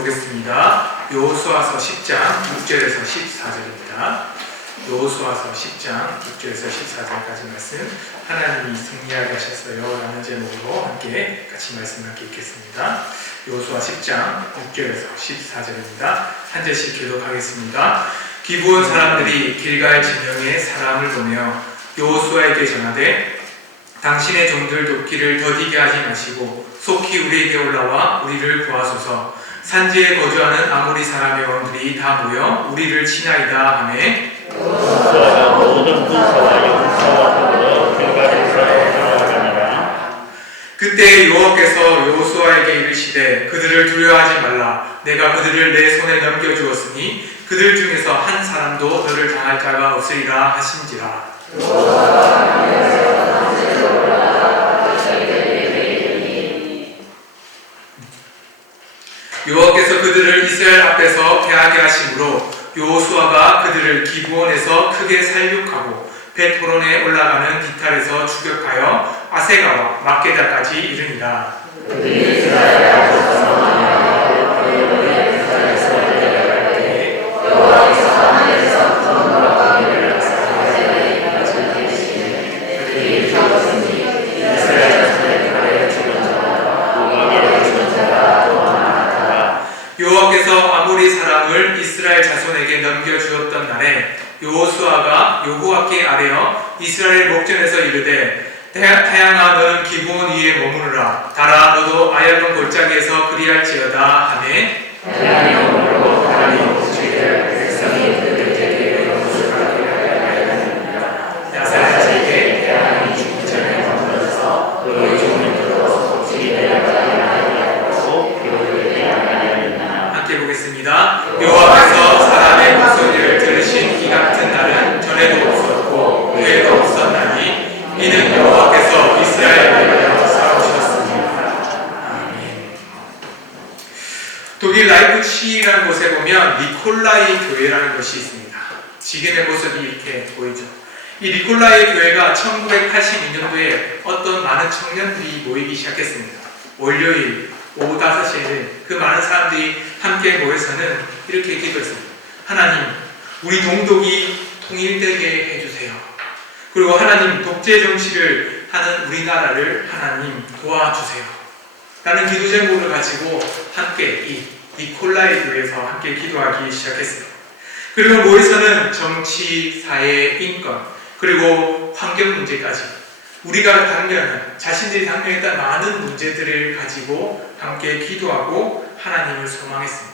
보겠습니다. 여호수아서 10장 6절에서 14절입니다. 여호수아서 10장 6절에서 14절까지 말씀, 하나님이 승리하게 하셨어요 라는 제목으로 함께 같이 말씀 함께 읽겠습니다. 여호수아 10장 6절에서 14절입니다. 한 절씩 기록하겠습니다. 기브온 사람들이 길갈 진영에 사람을 보내어 여호수아에게 전하되 당신의 종들 돕기를 더디게 하지 마시고 속히 우리에게 올라와 우리를 구하소서. 산지에 거주하는 아모리 사람의 왕들이 다 모여 우리를 치나이다 하매 여호수아가 모든 군사와 용사와 더불어 길갈에서 올라가니라. 그때 여호와께서 여호수아에게 이르시되 그들을 두려워하지 말라. 내가 그들을 내 손에 넘겨주었으니 그들 중에서 한 사람도 너를 당할 자가 없으리라 하신지라. 여호와께서 그들을 이스라엘 앞에서 패하게 하심으로 여호수아가 그들을 기브온에서 크게 살육하고 벳호론에 올라가는 기탈에서 추격하여 아세가와 막게다까지 이르니라. 그들이 이스라엘 앞에서 망하여 그들의 기탈에서 내려갈 때 여호와께서 하늘에서 큰 바람을 아세가에까지 계시되 그들이 죽었으니 이스라엘 자손의 칼에 죽은 자와 우박에 죽은 자가 또 많았더라. 여호와께서 아모리 사람을 이스라엘 자손에게 넘겨주었던 날에 여호수아가 여호와께 아뢰어 이스라엘 목전에서 이르되 태양아 너는 기브온 위에 머무르라. 달아 너도 아얄론 골짜기에서 그리할지어다 하매 태양이 머무르고 달이 멈추되 백성이 그들에게 영혼을 가게 하였느니라. 야살자에게 태양이 죽기 전에 머물러서 너희 종들로 속히 내려가게 하였고 그들에게 하였느니라. 함께 보겠습니다. 여호와께서 사람의 목소리를 들으신 이 같은 날은 전에도 없었고 후에도 없었나니 이는 여호와께서 이스라엘을 위하여 싸우셨습니다. 아멘. 독일 라이프치히라는 곳에 보면 니콜라이 교회라는 것이 있습니다. 지금의 모습이 이렇게 보이죠. 이 니콜라이 교회가 1982년도에 어떤 많은 청년들이 모이기 시작했습니다. 월요일 오후 5시에는 그 많은 사람들이 함께 모여서는 이렇게 기도했습니다. 하나님, 우리 동독이 통일되게 해주세요. 그리고 하나님, 독재 정치를 하는 우리나라를 하나님 도와주세요 라는 기도 제목을 가지고 함께 이 니콜라이 교회에서 함께 기도하기 시작했어요. 그리고 모여서는 정치, 사회, 인권, 그리고 환경 문제까지 우리가 당면한 자신들이 당면했던 많은 문제들을 가지고 함께 기도하고 하나님을 소망했습니다.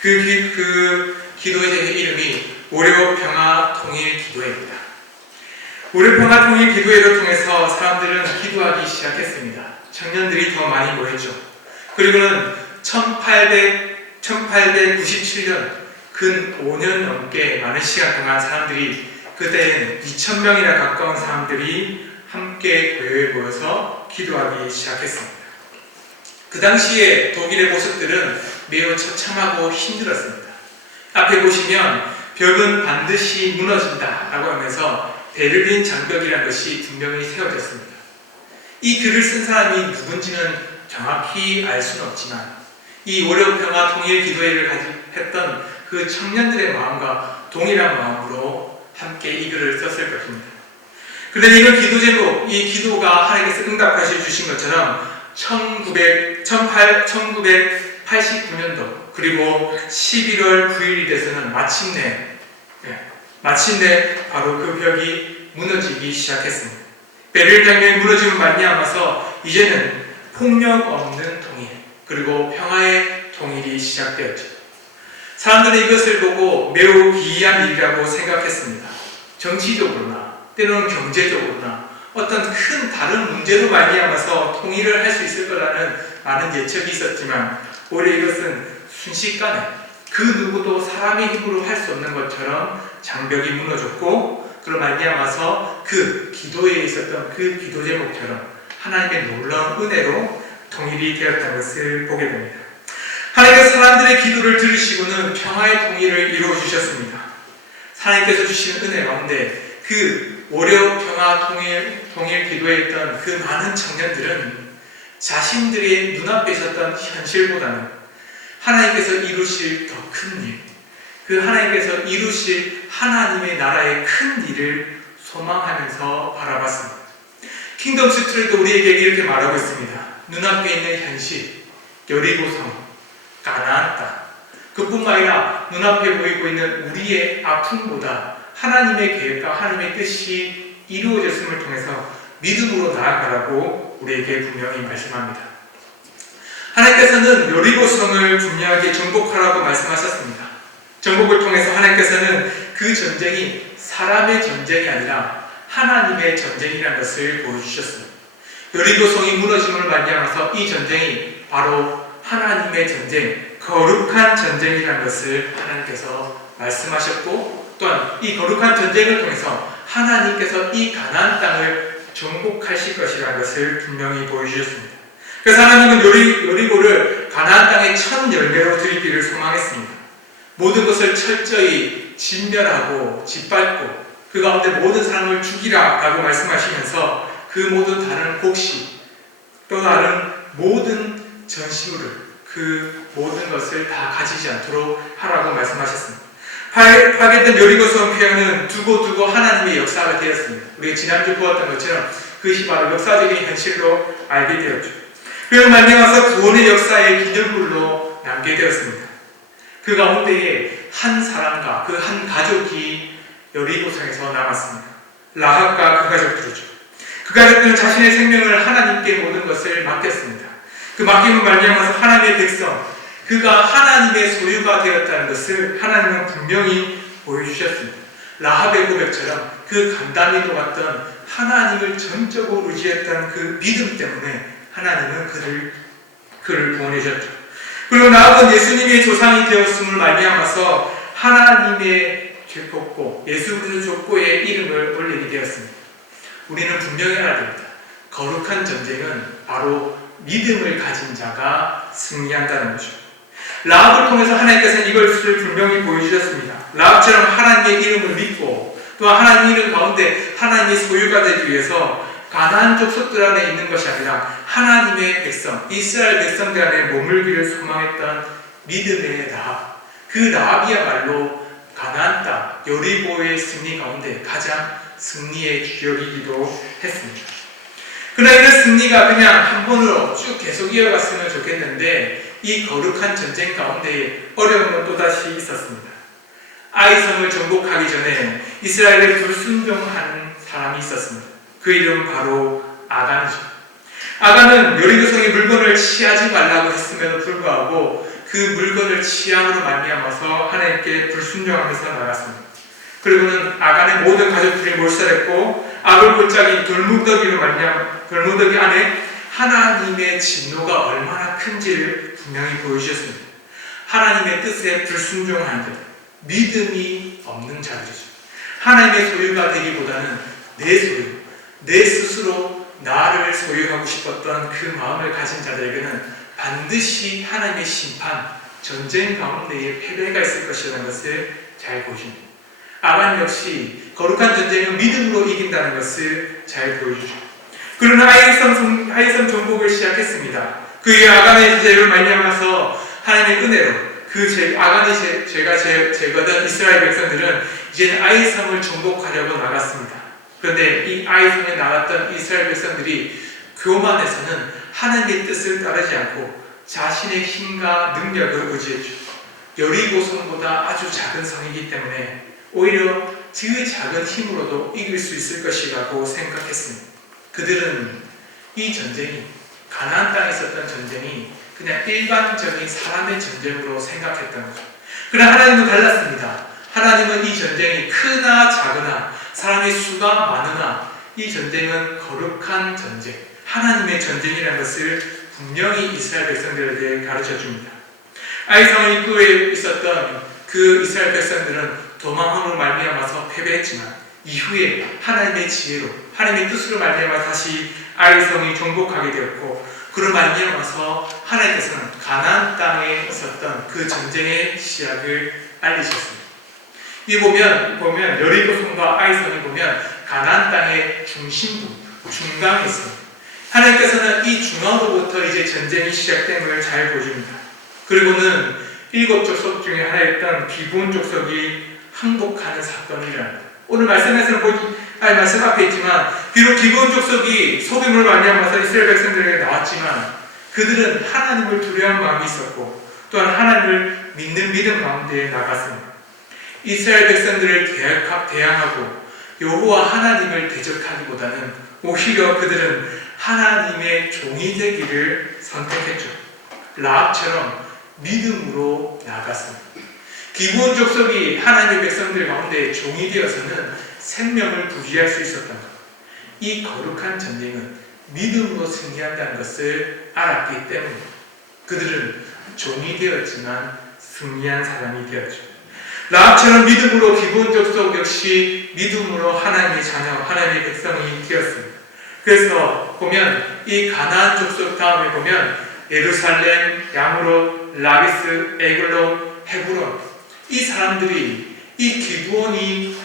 그 기도의 이름이 월요평화통일기도회입니다. 월요평화통일기도회를 통해서 사람들은 기도하기 시작했습니다. 청년들이 더 많이 모였죠. 그리고는 1897년 근 5년 넘게 많은 시간 동안 사람들이, 그때는 2,000명이나 가까운 사람들이 함께 교회에 모여서 기도하기 시작했습니다. 그 당시에 독일의 모습들은 매우 처참하고 힘들었습니다. 앞에 보시면 벽은 반드시 무너진다 라고 하면서 베를린 장벽이라는 것이 분명히 세워졌습니다. 이 글을 쓴 사람이 누군지는 정확히 알 수는 없지만 이 월요평화통일기도회를 했던 그 청년들의 마음과 동일한 마음으로 함께 이 글을 썼을 것입니다. 그런데 이런 기도 제목, 이 기도가 하나님께서 응답하셔 주신 것처럼 1989년도 그리고 11월 9일이 돼서는 마침내 바로 그 벽이 무너지기 시작했습니다. 베를린 장벽이 무너짐을 말미암아서 이제는 폭력 없는 통일, 그리고 평화의 통일이 시작되었죠. 사람들은 이것을 보고 매우 기이한 일이라고 생각했습니다. 정치적으로나 때로는 경제적으로나 어떤 큰 다른 문제로 말미암아서 통일을 할 수 있을 거라는 많은 예측이 있었지만 오히려 이것은 순식간에 그 누구도 사람의 힘으로 할 수 없는 것처럼 장벽이 무너졌고, 그로 말미암아서 그 기도에 있었던 그 기도 제목처럼 하나님의 놀라운 은혜로 통일이 되었다는 것을 보게 됩니다. 하나님께서 사람들의 기도를 들으시고는 평화의 통일을 이루어 주셨습니다. 하나님께서 주시는 은혜 가운데 그 월요평화통일 기도했던 그 많은 청년들은 자신들의 눈앞에 있었던 현실보다는 하나님께서 이루실 더 큰 일, 그 하나님께서 이루실 하나님의 나라의 큰 일을 소망하면서 바라봤습니다. 킹덤 스토리도 우리에게 이렇게 말하고 있습니다. 눈앞에 있는 현실, 여리고성, 가나안 땅, 그뿐만 아니라 눈앞에 보이고 있는 우리의 아픔보다 하나님의 계획과 하나님의 뜻이 이루어졌음을 통해서 믿음으로 나아가라고 우리에게 분명히 말씀합니다. 하나님께서는 여리고성을 분명하게 정복하라고 말씀하셨습니다. 정복을 통해서 하나님께서는 그 전쟁이 사람의 전쟁이 아니라 하나님의 전쟁이라는 것을 보여주셨습니다. 여리고성이 무너짐을 말미암아서 이 전쟁이 바로 하나님의 전쟁, 거룩한 전쟁이라는 것을 하나님께서 말씀하셨고, 또한 이 거룩한 전쟁을 통해서 하나님께서 이 가나안 땅을 정복하실 것이라는 것을 분명히 보여주셨습니다. 그래서 하나님은 여리고를 가나안 땅의 첫 열매로 드리기를 소망했습니다. 모든 것을 철저히 진멸하고 짓밟고 그 가운데 모든 사람을 죽이라 라고 말씀하시면서 그 모든 다른 곡식 또 다른 모든 전시물을 그 모든 것을 다 가지지 않도록 하라고 말씀하셨습니다. 파괴된 여리고성 폐허는 두고 하나님의 역사가 되었습니다. 우리가 지난주 보았던 것처럼 그것이 바로 역사적인 현실로 알게 되었죠. 그런 말미암아서 구원의 역사의 기념물로 남게 되었습니다. 그 가운데에 한 사람과 그 한 가족이 여리고성에서 남았습니다. 라합과 그 가족들이죠. 그 가족들은 자신의 생명을 하나님께 모든 것을 맡겼습니다. 그 맡김을 말미암아서 하나님의 백성, 그가 하나님의 소유가 되었다는 것을 하나님은 분명히 보여주셨습니다. 라합의 고백처럼 그 간담이 놓았던 하나님을 전적으로 의지했던 그 믿음 때문에 하나님은 그를 구원해주셨죠. 그리고 라합은 예수님의 조상이 되었음을 말미암아서 하나님의 죄폭고 예수 그리스도 족보의 이름을 올리게 되었습니다. 우리는 분명히 알아야 됩니다. 거룩한 전쟁은 바로 믿음을 가진 자가 승리한다는 것이죠. 라합을 통해서 하나님께서는 이것을 분명히 보여주셨습니다. 라합처럼 하나님의 이름을 믿고 또한 하나님의 이름 가운데 하나님의 소유가 되기 위해서 가나안 족속들 안에 있는 것이 아니라 하나님의 백성, 이스라엘 백성들 안에 머물기를 소망했던 믿음의 라합, 그 라합이야말로 가나안 땅 여리고의 승리 가운데 가장 승리의 주역이기도 했습니다. 그러나 이런 승리가 그냥 한 번으로 쭉 계속 이어갔으면 좋겠는데 이 거룩한 전쟁 가운데 어려움은 또다시 있었습니다. 아이성을 정복하기 전에 이스라엘을 불순종한 사람이 있었습니다. 그 이름은 바로 아간이죠. 아간은 여리고성의 물건을 취하지 말라고 했음에도 불구하고 그 물건을 취함으로 말미암아서 하나님께 불순종하면서 나갔습니다. 그리고는 아간의 모든 가족들이 몰살했고 아글골짜기 돌무더기 안에 하나님의 진노가 얼마나 큰지를 분명히 보여주셨습니다. 하나님의 뜻에 불순종하는 자, 믿음이 없는 자들이죠. 하나님의 소유가 되기보다는 내 소유, 내 스스로 나를 소유하고 싶었던 그 마음을 가진 자들에게는 반드시 하나님의 심판, 전쟁 가운데에 패배가 있을 것이라는 것을 잘 보여줍니다. 아간 역시 거룩한 전쟁은 믿음으로 이긴다는 것을 잘 보여주죠. 그러나 아이성 정복을 시작했습니다. 그의 아간의 죄를 말미암아서 하나님의 은혜로 아간의 죄가 제거된 이스라엘 백성들은 이제는 아이성을 정복하려고 나갔습니다. 그런데 이 아이성에 나갔던 이스라엘 백성들이 교만해서는 하나님의 뜻을 따르지 않고 자신의 힘과 능력을 의지했죠. 여리고성보다 아주 작은 성이기 때문에 오히려 그 작은 힘으로도 이길 수 있을 것이라고 생각했습니다. 그들은 이 전쟁이 가나안 땅에 있었던 전쟁이 그냥 일반적인 사람의 전쟁으로 생각했던 거죠. 그러나 하나님은 달랐습니다. 하나님은 이 전쟁이 크나 작으나 사람의 수가 많으나 이 전쟁은 거룩한 전쟁, 하나님의 전쟁이라는 것을 분명히 이스라엘 백성들에게 가르쳐줍니다. 아이성 입구에 있었던 그 이스라엘 백성들은 도망함으로 말미암아서 패배했지만 이후에 하나님의 지혜로 하나님의 뜻으로 말미암아 다시 아이성이 정복하게 되었고 그로 말미암아서 하나님께서는 가나안 땅에 있었던 그 전쟁의 시작을 알리셨습니다. 이 보면 여리고성과 아이성을 보면 가나안 땅의 중심부, 중간에 있습니다. 하나님께서는 이 중앙으로부터 이제 전쟁이 시작된 걸 잘 보여줍니다. 그리고는 7족속 중에 하나였던 기브온 족속이 항복하는 사건이 일어납니다. 오늘 말씀에서는 말씀 앞에 있지만 비록 기브온 족속이 소금을 말미암아서 이스라엘 백성들에게 나왔지만 그들은 하나님을 두려워하는 마음이 있었고 또한 하나님을 믿는 믿음 가운데 나갔습니다. 이스라엘 백성들을 대항하고 여호와 하나님을 대적하기보다는 오히려 그들은 하나님의 종이 되기를 선택했죠. 라합처럼 믿음으로 나아갔습니다. 기브온 족속이 하나님의 백성들 가운데 종이 되어서는 생명을 부지할 수 있었던 것. 이 거룩한 전쟁은 믿음으로 승리한다는 것을 알았기 때문입니다. 그들은 종이 되었지만 승리한 사람이 되었죠. 라합처럼 믿음으로 기브온 족속 역시 믿음으로 하나님의 자녀, 하나님의 백성이 되었습니다. 그래서 보면 이 가나안 족속 다음에 보면 예루살렘, 야므롯, 라기스, 에글론, 헤브론 이 사람들이 이 기브온이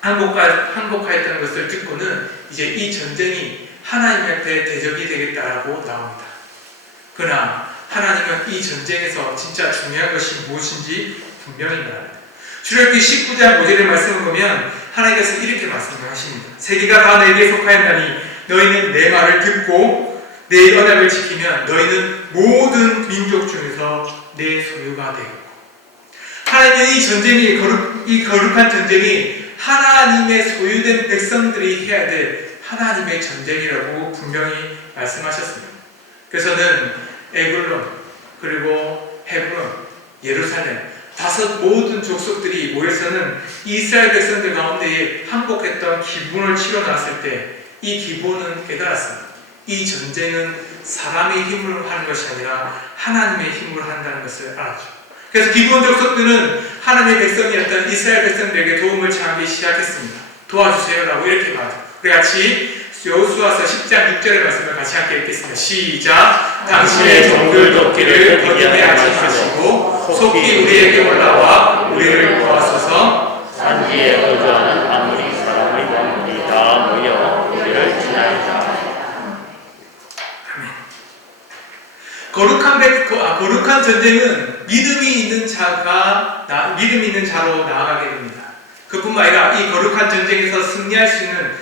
항복하였다는 것을 듣고는 이제 이 전쟁이 하나님 앞에 대적이 되겠다라고 나옵니다. 그러나 하나님은 이 전쟁에서 진짜 중요한 것이 무엇인지 분명히 말합니다. 출애굽기 19장 5절의 말씀을 보면 하나님께서 이렇게 말씀하십니다. 세계가 다 내게 속하였나니 너희는 내 말을 듣고 내 언약을 지키면 너희는 모든 민족 중에서 내 소유가 되겠고. 하나님의 이 전쟁이 이 거룩한 전쟁이 하나님의 소유된 백성들이 해야 될 하나님의 전쟁이라고 분명히 말씀하셨습니다. 그래서는 에글론 그리고 헤브론, 예루살렘 모든 족속들이 모여서는 이스라엘 백성들 가운데 항복했던 기브온을 치러 나왔을 때 이 기브온은 깨달았습니다. 이 전쟁은 사람의 힘으로 하는 것이 아니라 하나님의 힘으로 한다는 것을 알았죠. 그래서 기브온 족속들은 하나님의 백성이었던 이스라엘 백성들에게 도움을 청하기 시작했습니다. 도와주세요라고 이렇게 말하죠. 우리 같이 여호수아서 10장 6절의 말씀을 같이 함께 읽겠습니다. 시작. 당신의 종들 돕기를 거듭해 하지 마시고 속히 우리에게 올라와 우리를 도와소서. 산지에 거주하는 아무리 사람의 영혼이 다 모여 우리를 지나이다. 거룩한 전쟁은 믿음이 있는 자로 나아가게 됩니다. 그뿐만 아니라 이 거룩한 전쟁에서 승리할 수 있는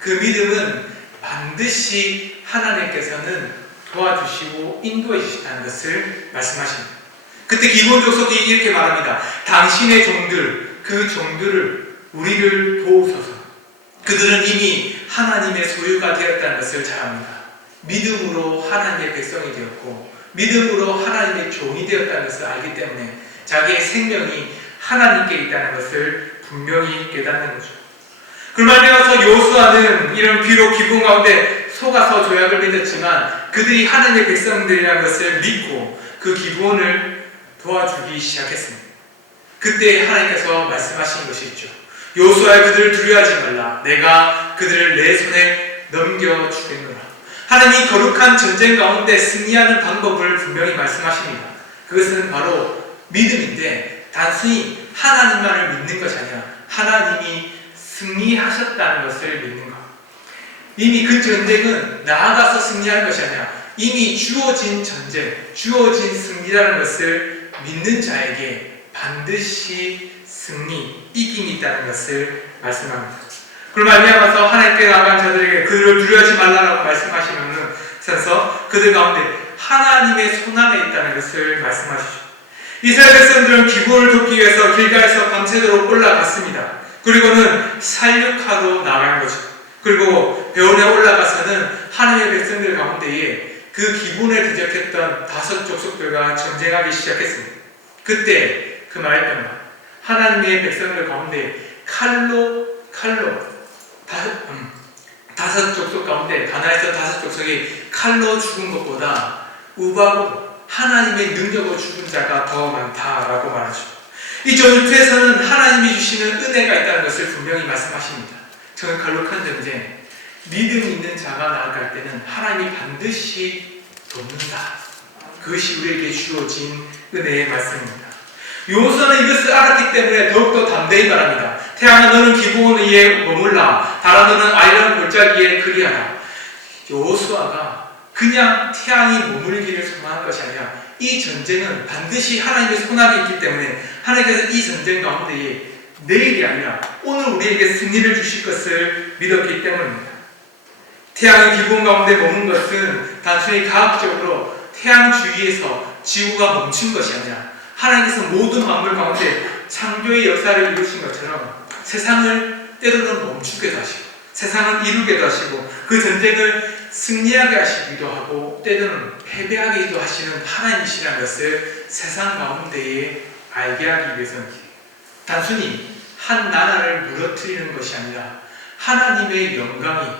그 믿음은 반드시 하나님께서는 도와주시고 인도해 주시다는 것을 말씀하십니다. 그때 기브온 족속이 이렇게 말합니다. 당신의 종들, 그 종들을 우리를 도우소서. 그들은 이미 하나님의 소유가 되었다는 것을 잘 압니다. 믿음으로 하나님의 백성이 되었고 믿음으로 하나님의 종이 되었다는 것을 알기 때문에 자기의 생명이 하나님께 있다는 것을 분명히 깨닫는 거죠. 그를 말미암아서 여호수아는 이런 비록 기브온 가운데 속아서 조약을 맺었지만 그들이 하나님의 백성들이라는 것을 믿고 그 기브온을 도와주기 시작했습니다. 그때 하나님께서 말씀하신 것이 있죠. 여호수아야 그들을 두려워하지 말라. 내가 그들을 내 손에 넘겨주겠노라. 하나님이 거룩한 전쟁 가운데 승리하는 방법을 분명히 말씀하십니다. 그것은 바로 믿음인데 단순히 하나님만을 믿는 것이 아니라 하나님이 승리하셨다는 것을 믿는 것. 이미 그 전쟁은 나아가서 승리하는 것이 아니라 이미 주어진 전쟁, 주어진 승리라는 것을 믿는 자에게 반드시 승리, 이김이 있다는 것을 말씀합니다. 그걸 말미암아서 하나님께 나아간 자들에게 그들을 두려워하지 말라라고 말씀하시면서 그들 가운데 하나님의 손안에 있다는 것을 말씀하시죠. 이스라엘 백성들은 기브온을 돕기 위해서 길갈에서 밤새도록 올라갔습니다. 그리고는 살육하러 나간 거죠. 그리고 배원에 올라가서는 하나님의 백성들 가운데에 그 기브온을 대적했던 5 족속들과 전쟁하기 시작했습니다. 그때 그 말했던 말, 하나님의 백성들 가운데 칼로 5 족속 가운데 가나안에서 5 족속이 칼로 죽은 것보다 우박으로 하나님의 능력으로 죽은 자가 더 많다라고 말하죠. 이 전투에서는 하나님이 주시는 은혜가 있다는 것을 분명히 말씀하십니다. 저는 거룩한 전쟁, 믿음 있는 자가 나아갈 때는 하나님이 반드시 돕는다. 그것이 우리에게 주어진 은혜의 말씀입니다. 여호수아는 이것을 알았기 때문에 더욱더 담대히 말합니다. 태양아 너는 기브온 위에 머물라. 달아 너는 아이란 골짜기에 그리하라. 여호수아가 그냥 태양이 머물기를 소망한 것이 아니라 이 전쟁은 반드시 하나님의 손안에 있기 때문에 하나님께서 이 전쟁 가운데에 내일이 아니라 오늘 우리에게 승리를 주실 것을 믿었기 때문입니다. 태양의 기본 가운데 머문 것은 단순히 과학적으로 태양 주위에서 지구가 멈춘 것이 아니라 하나님께서 모든 만물 가운데 창조의 역사를 이루신 것처럼 세상을 때로는 멈추게도 하시고 세상을 이루게도 하시고 그 전쟁을 승리하게 하시기도 하고 때로는 패배하기도 하시는 하나님이시라는 것을 세상 가운데에 알게 하기 위해서는 단순히 한 나라를 무너뜨리는 것이 아니라 하나님의 영광이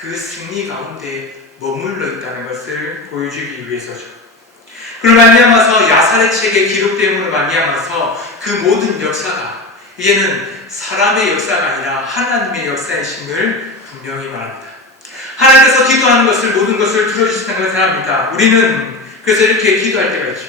그 승리 가운데 머물러 있다는 것을 보여주기 위해서죠. 그로 말미암아서 야살의 책에 기록됨으로 말미암아서 그 모든 역사가 이제는 사람의 역사가 아니라 하나님의 역사이심을 분명히 말합니다. 하나님께서 기도하는 것을 모든 것을 들어주시는 것을 압니다. 우리는 그래서 이렇게 기도할 때가 있죠.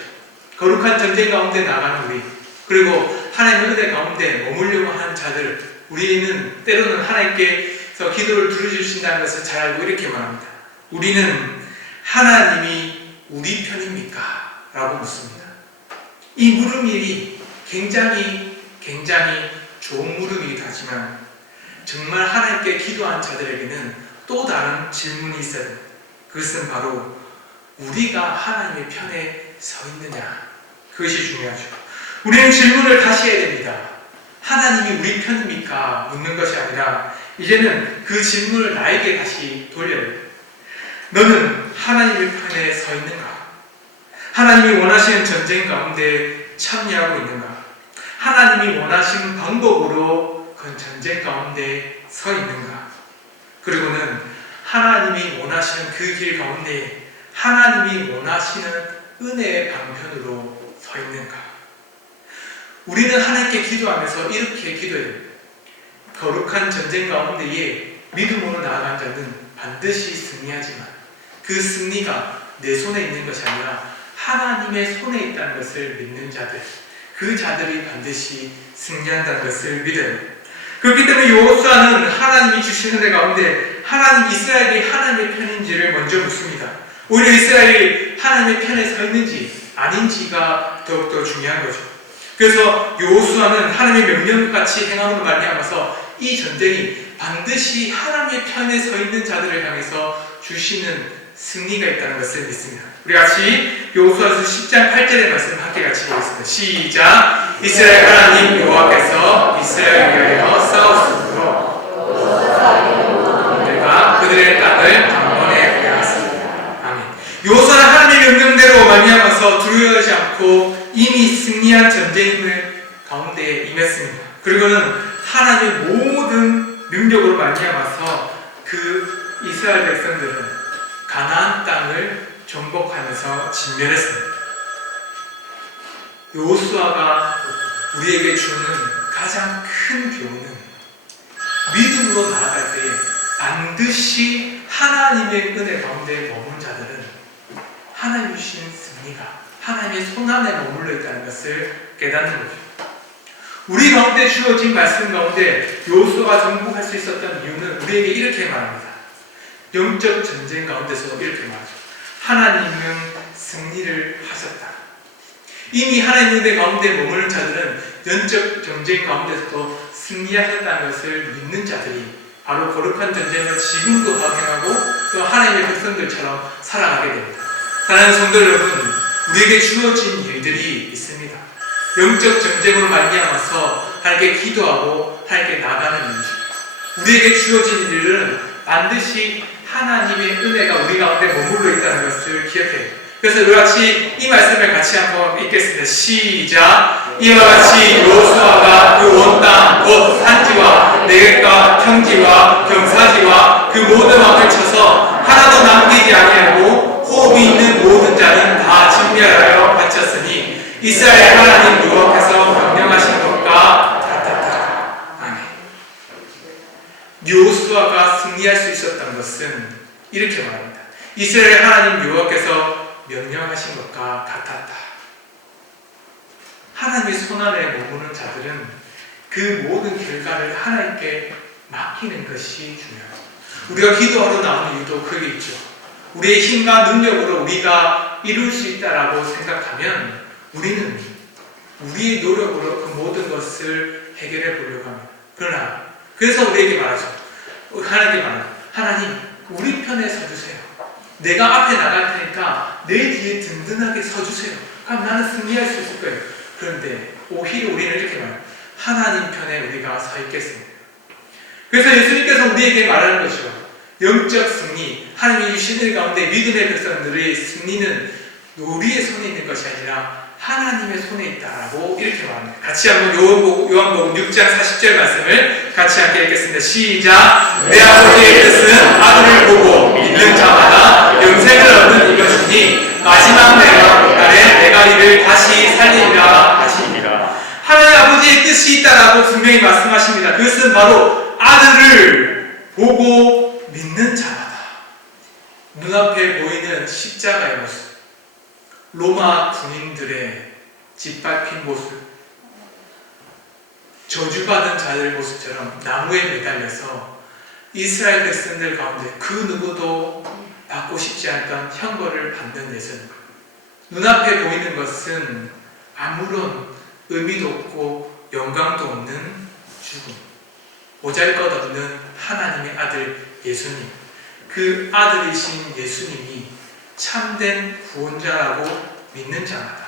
거룩한 전쟁 가운데 나가는 우리, 그리고 하나님의 은혜 가운데 머물려고 하는 자들, 우리는 때로는 하나님께서 기도를 들어주신다는 것을 잘 알고 이렇게 말합니다. 우리는 하나님이 우리 편입니까? 라고 묻습니다. 이 물음이 굉장히 좋은 물음이기도 하지만 정말 하나님께 기도한 자들에게는 또 다른 질문이 있어야 됩니다. 그것은 바로 우리가 하나님의 편에 서 있느냐, 그것이 중요하죠. 우리는 질문을 다시 해야 됩니다. 하나님이 우리 편입니까? 묻는 것이 아니라 이제는 그 질문을 나에게 다시 돌려야 됩니다. 너는 하나님의 편에 서 있는가? 하나님이 원하시는 전쟁 가운데 참여하고 있는가? 하나님이 원하시는 방법으로 그 전쟁 가운데 서 있는가? 그리고는 하나님이 원하시는 그 길 가운데 하나님이 원하시는 은혜의 방편으로 서 있는가? 우리는 하나님께 기도하면서 이렇게 기도해야 됩니다. 거룩한 전쟁 가운데에 믿음으로 나아간 자는 반드시 승리하지만 그 승리가 내 손에 있는 것이 아니라 하나님의 손에 있다는 것을 믿는 자들, 그 자들이 반드시 승리한다는 것을 믿어야 됩니다. 그렇기 때문에 여호수아는 하나님이 주신 은혜 가운데 하나님 이스라엘이 하나님의 편인지를 먼저 묻습니다. 오히려 이스라엘이 하나님의 편에 서 있는지 아닌지가 더욱더 중요한 거죠. 그래서 여호수아는 하나님의 명령같이 행함으로 말미암아서 이 전쟁이 반드시 하나님의 편에 서 있는 자들을 향해서 주시는 승리가 있다는 것을 믿습니다. 우리 같이 여호수아서 10장 8절의 말씀 함께 같이 보겠습니다. 시작! 이스라엘 하나님 여호와께서 이스라엘을 위하여 싸우심으로 내가 그들의 땅을 단번에 빼앗았습니다. 아멘. 여호수아는 하나님의 명령대로 말미암아서 두려워하지 않고 이미 승리한 전쟁을 가운데 임했습니다. 그리고는 하나님의 모든 능력으로 말미암아서 그 이스라엘 백성들은 가나안 땅을 정복하면서 진멸했습니다. 여호수아가 우리에게 주는 가장 큰 교훈은 믿음으로 나아갈 때에 반드시 하나님의 은혜 가운데 머문 자들은 하나님 주신 승리가 하나님의 손안에 머물러 있다는 것을 깨닫는 거죠. 우리 가운데 주어진 말씀 가운데 여호수아가 정복할 수 있었던 이유는 우리에게 이렇게 말합니다. 영적 전쟁 가운데서도 이렇게 말하죠. 하나님은 승리를 하셨다. 이미 하나님의 은혜 가운데 머무는 자들은 영적 전쟁 가운데서도 승리하셨다는 것을 믿는 자들이 바로 거룩한 전쟁을 지금도 행하고 또 하나님의 백성들처럼 살아가게 됩니다. 사랑하는 성도 여러분, 우리에게 주어진 일들이 있습니다. 영적 전쟁으로 말미암아서 하나님께 기도하고 하나님께 나가는 일이죠. 우리에게 주어진 일은 반드시 하나님의 은혜가 우리 가운데 머물러 있다는 것을 기억해요. 그래서 우리 같이 이 말씀을 같이 한번 읽겠습니다. 시작! 이와 같이 여호수아가 그 온 땅 곧 산지와 내겝과 평지와 경사지와 그 모든 왕을 쳐서 하나도 남기지 아니하고 호흡이 있는 모든 자는 다 진멸하여 바쳤으니 이스라엘 하나님 여호와께서 명령하신 것과 같았다. 아멘. 여호수아가 승리할 수 있었던 것은 이렇게 말합니다. 이스라엘 하나님 여호와께서 명령하신 것과 같았다. 하나님의 손안에 머무는 자들은 그 모든 결과를 하나님께 맡기는 것이 중요합니다. 우리가 기도하러 나오는 이유도 크게 있죠. 우리의 힘과 능력으로 우리가 이룰 수 있다라고 생각하면 우리는 우리의 노력으로 그 모든 것을 해결해 보려고 합니다. 그러나 그래서 우리에게 말하죠. 하나님께 말하죠. 하나님, 우리 편에 서주세요. 내가 앞에 나갈 테니까 내 뒤에 든든하게 서주세요. 그럼 나는 승리할 수 있을 거예요. 그런데 오히려 우리는 이렇게 말해요. 하나님 편에 우리가 서 있겠습니다. 그래서 예수님께서 우리에게 말하는 것이죠. 영적 승리, 하나님이 주신 일 가운데 믿음의 백성들의 승리는 우리의 손에 있는 것이 아니라 하나님의 손에 있다라고 이렇게 말합니다. 같이 한번 요한복음 6장 40절 말씀을 같이 함께 읽겠습니다. 시작! 내 아버지의 뜻은 아들을 보고 믿는 자마다 영생을 얻는 이것이니 마지막 날에 내가 이를 다시 살리리라 하시니라. 하나님 아버지의 뜻이 있다라고 분명히 말씀하십니다. 그것은 바로 아들을 보고 믿는 자마다. 눈앞에 보이는 십자가의 모습, 로마 군인들의 짓밟힌 모습, 저주받은 자들의 모습처럼 나무에 매달려서 이스라엘 백성들 가운데 그 누구도 받고 싶지 않던 형벌을 받는 예전. 눈앞에 보이는 것은 아무런 의미도 없고 영광도 없는 죽음, 보잘것없는 하나님의 아들 예수님, 그 아들이신 예수님이 참된 구원자라고 믿는 자마다,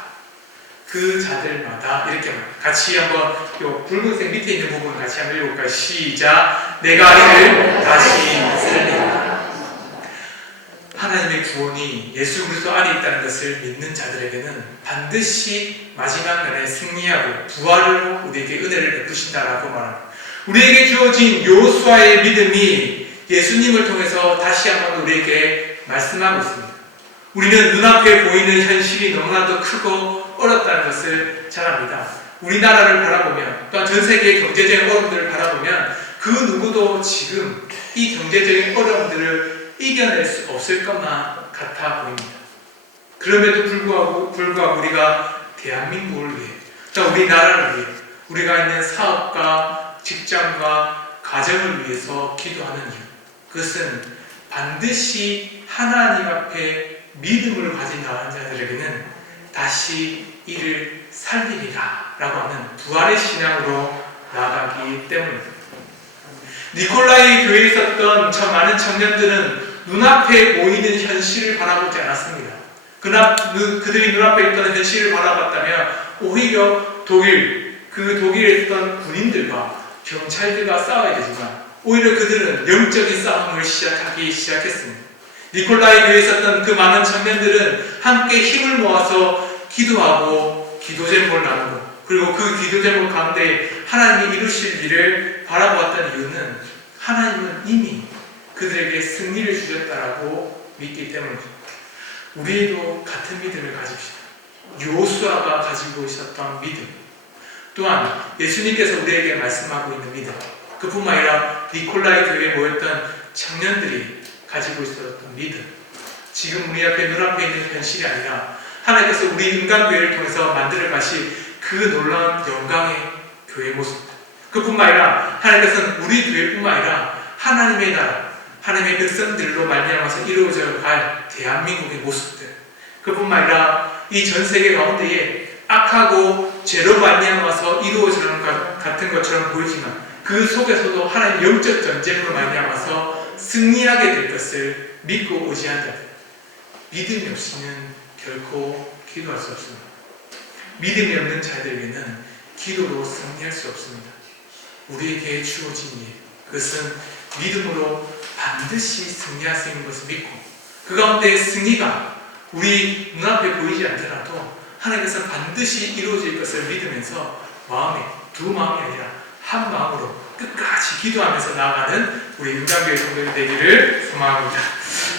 그 자들마다 이렇게 말합니다. 같이 한번 요 붉은색 밑에 있는 부분 같이 한번 읽어볼까요? 시작! 내가 이를 다시 살리리라. 하나님의 구원이 예수 그리스도 안에 있다는 것을 믿는 자들에게는 반드시 마지막 날에 승리하고 부활로 우리에게 은혜를 베푸신다라고 말합니다. 우리에게 주어진 여호수아의 믿음이 예수님을 통해서 다시 한번 우리에게 말씀하고 있습니다. 우리는 눈앞에 보이는 현실이 너무나도 크고 어렵다는 것을 잘 압니다. 우리나라를 바라보면, 또한 전 세계의 경제적인 어려움들을 바라보면 그 누구도 지금 이 경제적인 어려움들을 이겨낼 수 없을 것만 같아 보입니다. 그럼에도 불구하고 우리가 대한민국을 위해, 또 우리나라를 위해, 우리가 있는 사업과 직장과 가정을 위해서 기도하는 이유, 그것은 반드시 하나님 앞에 믿음을 가진 나간 자들에게는 다시 이를 살리리라 라고 하는 부활의 신앙으로 나아가기 때문입니다. 니콜라이 교회에 있었던 저 많은 청년들은 눈앞에 보이는 현실을 바라보지 않았습니다. 그들이 눈앞에 있던 현실을 바라봤다면 오히려 그 독일에 있던 군인들과 경찰들과 싸워야 되지만 오히려 그들은 영적인 싸움을 시작했습니다. 니콜라이 교회에 있었던 그 많은 청년들은 함께 힘을 모아서 기도하고 기도 제목을 나누고, 그리고 그 기도 제목 가운데 하나님이 이루실 일을 바라보았던 이유는 하나님은 이미 그들에게 승리를 주셨다라고 믿기 때문입니다. 우리도 같은 믿음을 가집시다. 여호수아가 가지고 있었던 믿음, 또한 예수님께서 우리에게 말씀하고 있는 믿음, 그뿐만 아니라 니콜라이 교회에 모였던 청년들이 가지고 있었던 믿음, 지금 우리 앞에 눈앞에 있는 현실이 아니라 하나님께서 우리 인간교회를 통해서 만들어 가실 그 놀라운 영광의 교회 모습, 그뿐만 아니라 하나님께서는 우리 교회뿐만 아니라 하나님의 나라, 하나님의 백성들로 말미암아서 이루어져 갈 대한민국의 모습들, 그뿐만 아니라 이 전 세계 가운데에 악하고 죄로 말미암아서 이루어지는 것 같은 것처럼 보이지만 그 속에서도 하나님 영적 전쟁으로 말미암아서 승리하게 될 것을 믿고 의지한 자들, 믿음이 없이는 결코 기도할 수 없습니다. 믿음이 없는 자들에게는 기도로 승리할 수 없습니다. 우리에게 주어진 일, 그것은 믿음으로 반드시 승리할 수 있는 것을 믿고, 그 가운데 승리가 우리 눈앞에 보이지 않더라도 하나님께서 반드시 이루어질 것을 믿으면서 두 마음이 아니라 한 마음으로 끝까지 기도하면서 나아가는 우리 은강교회 성도들 되기를 소망합니다.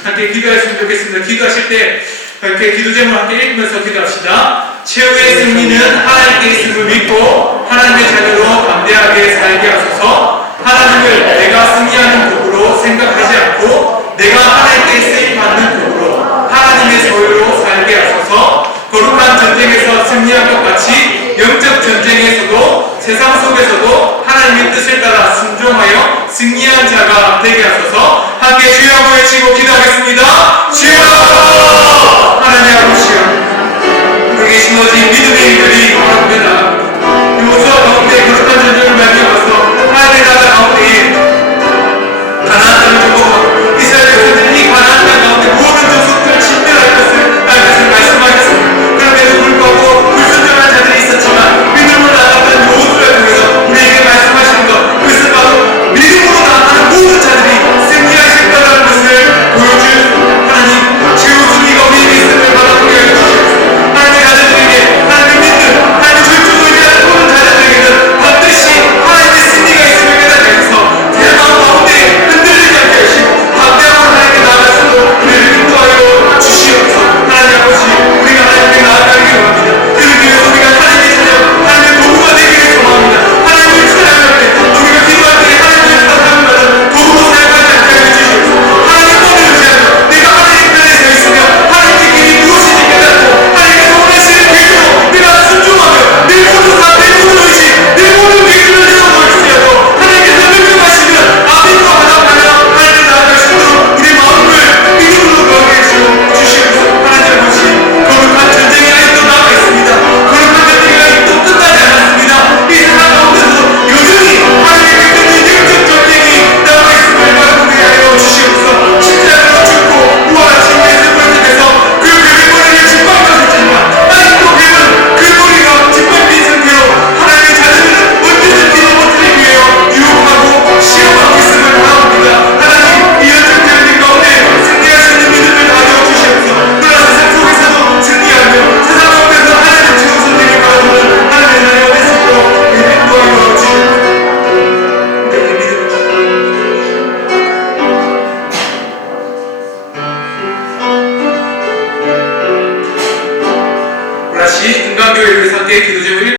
함께 기도했으면 좋겠습니다. 기도하실 때 이렇게 기도 제목을 함께 읽으면서 기도합시다. 최후의 승리는 하나님께 있음을 믿고 하나님의 자녀로 담대하게 살게 하소서. 하나님을 내가 승리하는 도구로 생각하지 않고 내가 하나님께 쓰임받는 도구로 하나님의 소유로 살게 하소서. 거룩한 전쟁에서 승리한 것 같이 영적 전쟁에서도 세상 속에서도 하나님의 뜻에 따라 순종하여 승리한 자가 되게 하소서. 함께 주여 한번 외치고 기도하겠습니다. 주여! 하나님 아버지여, 우리에게 심어진 믿음의 일들이